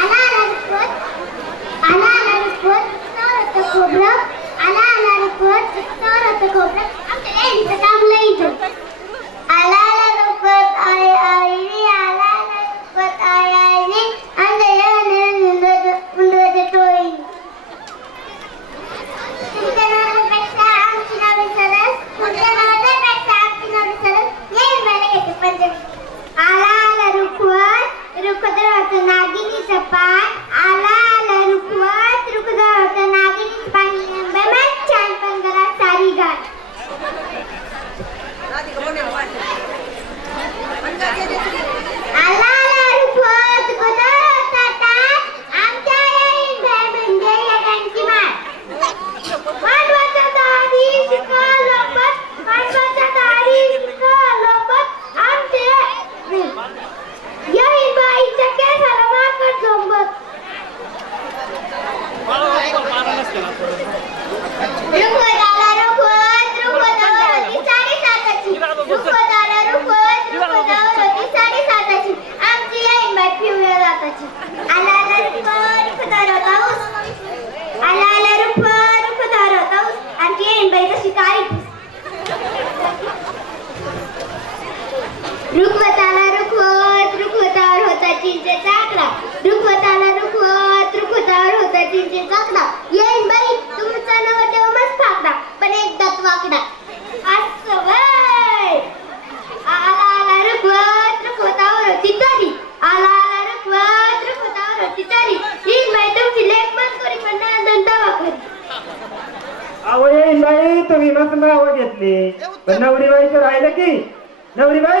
Ana analiz, ana analiz, ana analiz, ana analiz, ana analiz, रुखवताला रुखवत रुखवतावर होता चिंचेचा आकडा. रुखवताला रुखवत रुखवतावर होता चिंचेचा आकडा. येईन बाई तुमचा नवा देव मस्त फाकडा पण एकदा वाकडा आला होती पण तुम्ही मस्त नाव घेतली. पण नवरी बाई तर राहिलं की. नवरी बाई